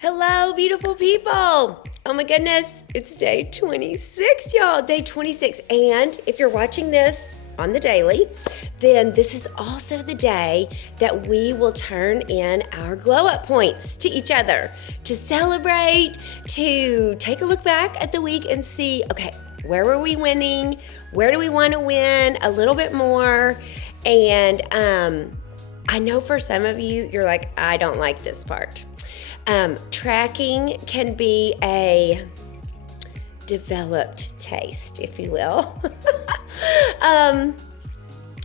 Hello, beautiful people. Oh my goodness, it's day 26, y'all. Day 26. And if you're watching this on the daily, then this is also the day that we will turn in our glow up points to each other to celebrate, to take a look back at the week and see, okay, where were we winning? Where do we want to win a little bit more? And I know for some of you, you're like, I don't like this part. Tracking can be a developed taste, if you will,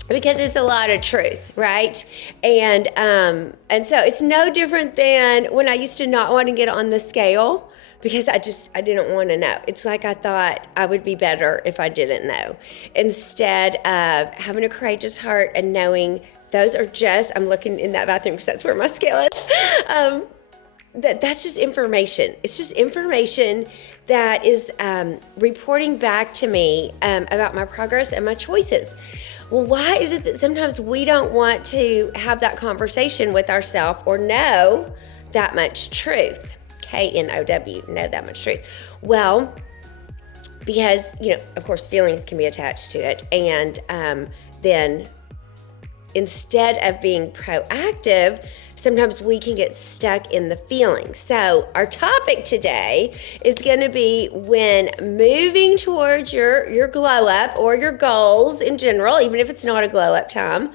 because it's a lot of truth, right? And so it's no different than when I used to not want to get on the scale because I didn't want to know. It's like I thought I would be better if I didn't know, instead of having a courageous heart and knowing those are just, I'm looking in that bathroom because that's where my scale is. That's just information. It's just information that is reporting back to me about my progress and my choices. Well, why is it that sometimes we don't want to have that conversation with ourselves or know that much truth? K-N-O-W, know that much truth. Well, because, of course, feelings can be attached to it. And then instead of being proactive, sometimes we can get stuck in the feelings. So our topic today is going to be when moving towards your glow up or your goals in general, even if it's not a glow up time,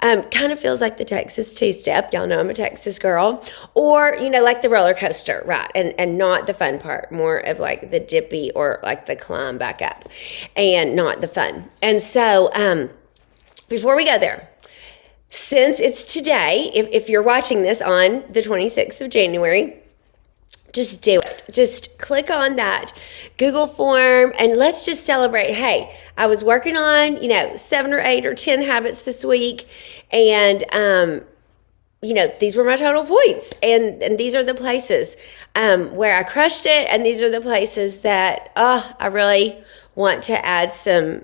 kind of feels like the Texas two-step. Y'all know I'm a Texas girl. Or, like the roller coaster, right? And not the fun part, more of like the dippy or like the climb back up and not the fun. And so before we go there, since it's today, if you're watching this on the 26th of January, just do it. Just click on that Google form and let's just celebrate. Hey, I was working on, 7 or 8 or 10 habits this week. And, these were my total points. And these are the places where I crushed it. And these are the places that, I really want to add some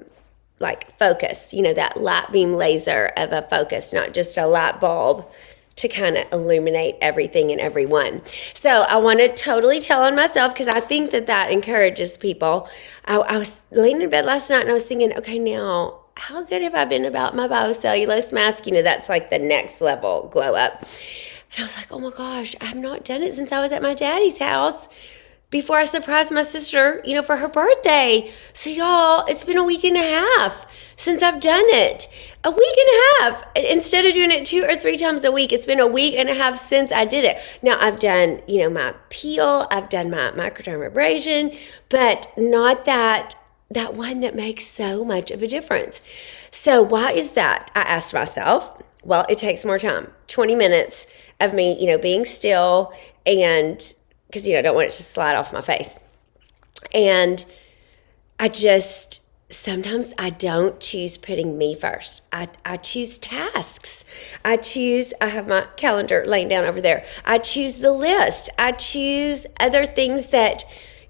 focus, that light beam laser of a focus, not just a light bulb to kind of illuminate everything and everyone. So I want to totally tell on myself because I think that encourages people. I was laying in bed last night and I was thinking, okay, now how good have I been about my biocellulose mask? That's like the next level glow up. And I was like, oh my gosh, I have not done it since I was at my daddy's house before I surprised my sister, for her birthday. So y'all, it's been a week and a half since I've done it. A week and a half. Instead of doing it 2 or 3 times a week, it's been a week and a half since I did it. Now I've done, my peel, I've done my microdermabrasion, but not that one that makes so much of a difference. So why is that? I asked myself. Well, it takes more time. 20 minutes of me, being still and because, I don't want it to slide off my face. And sometimes I don't choose putting me first. I choose tasks. I have my calendar laying down over there. I choose the list. I choose other things that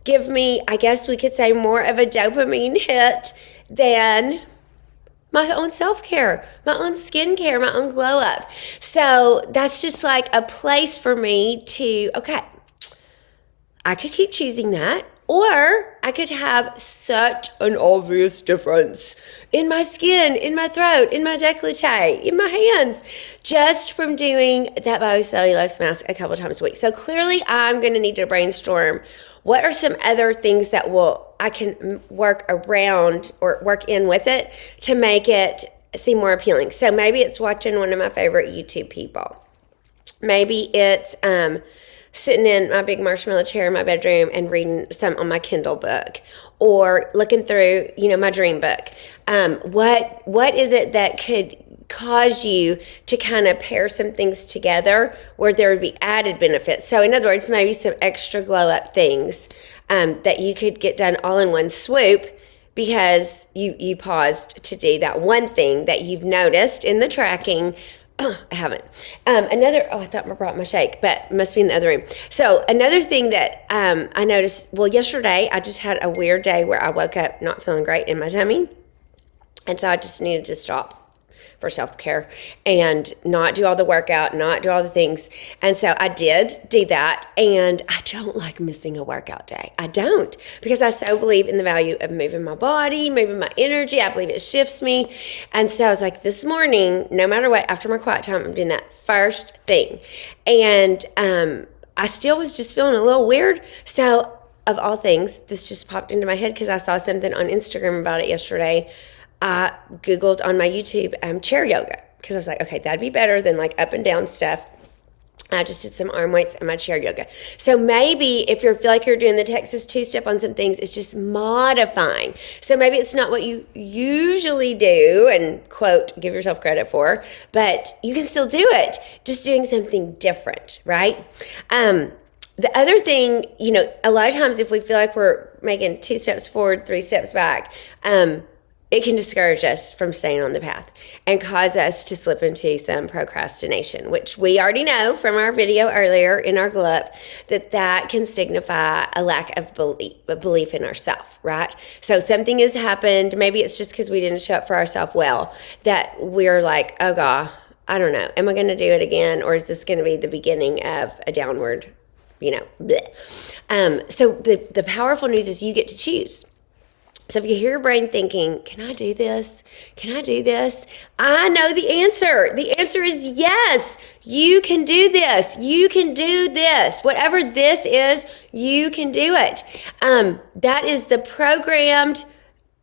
give me, I guess we could say, more of a dopamine hit than my own self-care, my own skincare, my own glow up. So that's just like a place for me to, okay, I could keep choosing that, or I could have such an obvious difference in my skin, in my throat, in my décolleté, in my hands, just from doing that biocellulose mask a couple times a week. So clearly I'm going to need to brainstorm what are some other things that I can work around or work in with it to make it seem more appealing. So maybe it's watching one of my favorite YouTube people. Maybe it's sitting in my big marshmallow chair in my bedroom and reading some on my Kindle book or looking through, my dream book. What is it that could cause you to kind of pair some things together where there would be added benefits? So in other words, maybe some extra glow up things that you could get done all in one swoop because you paused to do that one thing that you've noticed in the tracking. I haven't. I thought I brought my shake, but it must be in the other room. So another thing that I noticed, yesterday I just had a weird day where I woke up not feeling great in my tummy. And so I just needed to stop for self-care and not do all the workout, not do all the things. And so I did do that, and I don't like missing a workout day. I don't, because I so believe in the value of moving my body, moving my energy. I believe it shifts me. And so I was like, this morning, no matter what, after my quiet time, I'm doing that first thing. And I still was just feeling a little weird. So of all things, this just popped into my head because I saw something on Instagram about it yesterday. I Googled on my YouTube chair yoga, because I was like, okay, that'd be better than like up and down stuff. I just did some arm weights and my chair yoga. So maybe if you feel like you're doing the Texas two-step on some things, it's just modifying. So maybe it's not what you usually do and, quote, give yourself credit for, but you can still do it, just doing something different, right? The other thing, a lot of times if we feel like we're making 2 steps forward, 3 steps back, it can discourage us from staying on the path and cause us to slip into some procrastination, which we already know from our video earlier in our glow up that can signify a lack of belief in ourselves, right? So something has happened. Maybe it's just because we didn't show up for ourselves well, that we're like, oh God, I don't know. Am I going to do it again? Or is this going to be the beginning of a downward, bleh? So the powerful news is you get to choose. So if you hear your brain thinking, can I do this? Can I do this? I know the answer. The answer is yes. You can do this. You can do this. Whatever this is, you can do it. That is the programmed,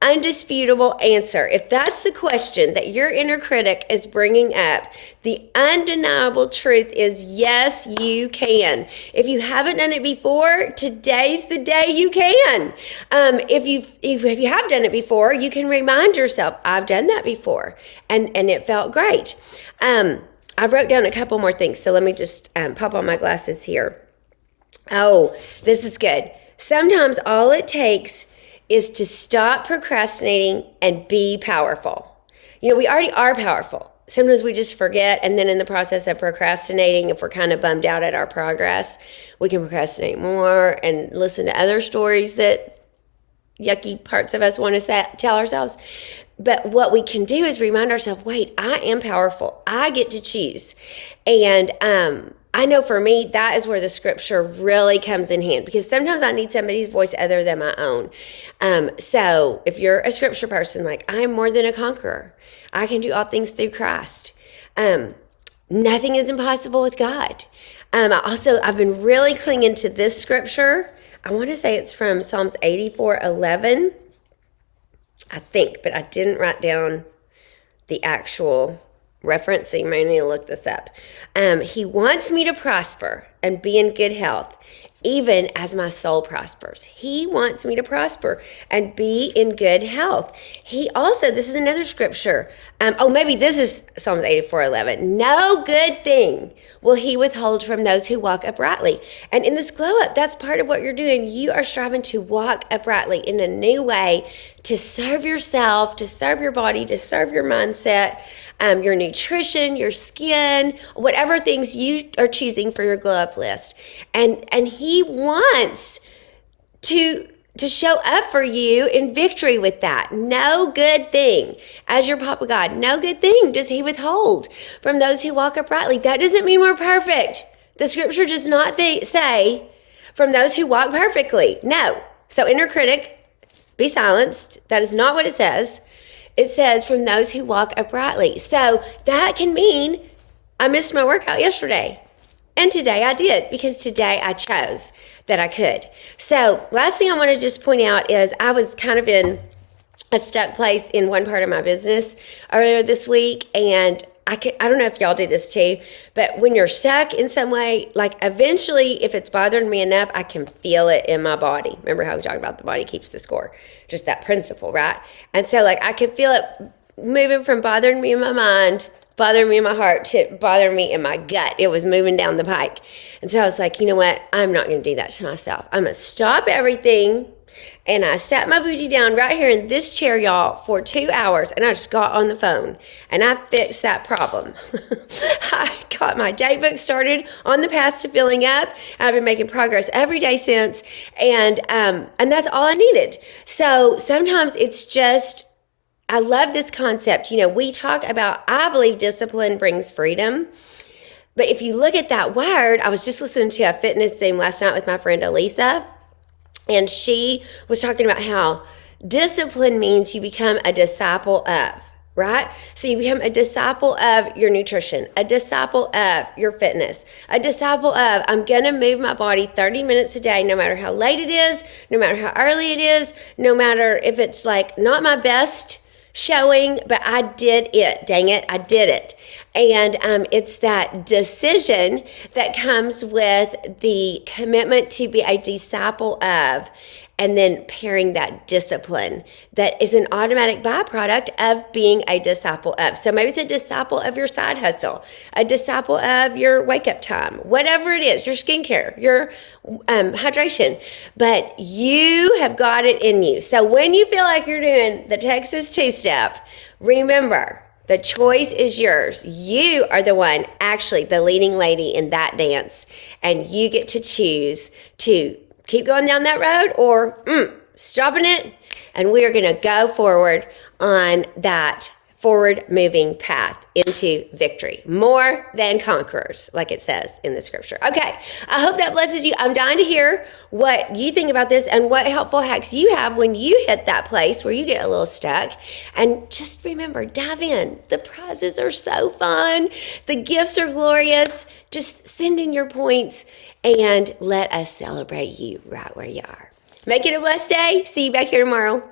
undisputable answer. If that's the question that your inner critic is bringing up, the undeniable truth is yes, you can. If you haven't done it before, today's the day you can. If you have done it before, you can remind yourself, I've done that before, and it felt great. I wrote down a couple more things, so let me just pop on my glasses here. Oh, this is good. Sometimes all it takes is to stop procrastinating and be powerful. We already are powerful. Sometimes we just forget, and then in the process of procrastinating, if we're kind of bummed out at our progress, we can procrastinate more and listen to other stories that yucky parts of us want to tell ourselves. But what we can do is remind ourselves, wait, I am powerful. I get to choose. And I know for me, that is where the scripture really comes in hand, because sometimes I need somebody's voice other than my own. So if you're a scripture person, like, I'm more than a conqueror. I can do all things through Christ. Nothing is impossible with God. I've been really clinging to this scripture. I want to say it's from Psalms 84:11, I think, but I didn't write down the actual reference, so you may need to look this up. He wants me to prosper and be in good health, even as my soul prospers. He wants me to prosper and be in good health. He also, this is another scripture. Maybe this is Psalms 84:11. No good thing will he withhold from those who walk uprightly. And in this glow up, that's part of what you're doing. You are striving to walk uprightly in a new way, to serve yourself, to serve your body, to serve your mindset, your nutrition, your skin, whatever things you are choosing for your glow up list. And he wants to show up for you in victory with that. No good thing, as your Papa God, no good thing does he withhold from those who walk uprightly. That doesn't mean we're perfect. The scripture does not say from those who walk perfectly. No. So inner critic, be silenced. That is not what it says. It says from those who walk uprightly. So that can mean I missed my workout yesterday. And today I did, because today I chose that I could. So last thing I want to just point out is I was kind of in a stuck place in one part of my business earlier this week. And I don't know if y'all do this too, but when you're stuck in some way, like eventually if it's bothering me enough, I can feel it in my body. Remember how we talked about the body keeps the score? Just that principle, right? And so like I could feel it moving from bothering me in my mind, bothering me in my heart, to bothering me in my gut. It was moving down the pike. And so I was like, you know what? I'm not going to do that to myself. I'm going to stop everything. And I sat my booty down right here in this chair, y'all, for 2 hours. And I just got on the phone and I fixed that problem. I got my daybook started on the path to filling up. I've been making progress every day since. And that's all I needed. So sometimes it's just I love this concept. We talk about, I believe discipline brings freedom. But if you look at that word, I was just listening to a fitness Zoom last night with my friend Elisa, and she was talking about how discipline means you become a disciple of, right? So you become a disciple of your nutrition, a disciple of your fitness, a disciple of, I'm going to move my body 30 minutes a day, no matter how late it is, no matter how early it is, no matter if it's like not my best showing, but I did it. Dang it, I did it. And it's that decision that comes with the commitment to be a disciple of, and then pairing that discipline that is an automatic byproduct of being a disciple of. So maybe it's a disciple of your side hustle, a disciple of your wake up time, whatever it is, your skincare, your hydration, but you have got it in you. So when you feel like you're doing the Texas two-step, remember, the choice is yours. You are the one, actually the leading lady in that dance, and you get to choose to keep going down that road or stopping it. And we are going to go forward on that forward moving path into victory. More than conquerors, like it says in the scripture. Okay, I hope that blesses you. I'm dying to hear what you think about this and what helpful hacks you have when you hit that place where you get a little stuck. And just remember, dive in. The prizes are so fun. The gifts are glorious. Just send in your points and let us celebrate you right where you are. Make it a blessed day. See you back here tomorrow.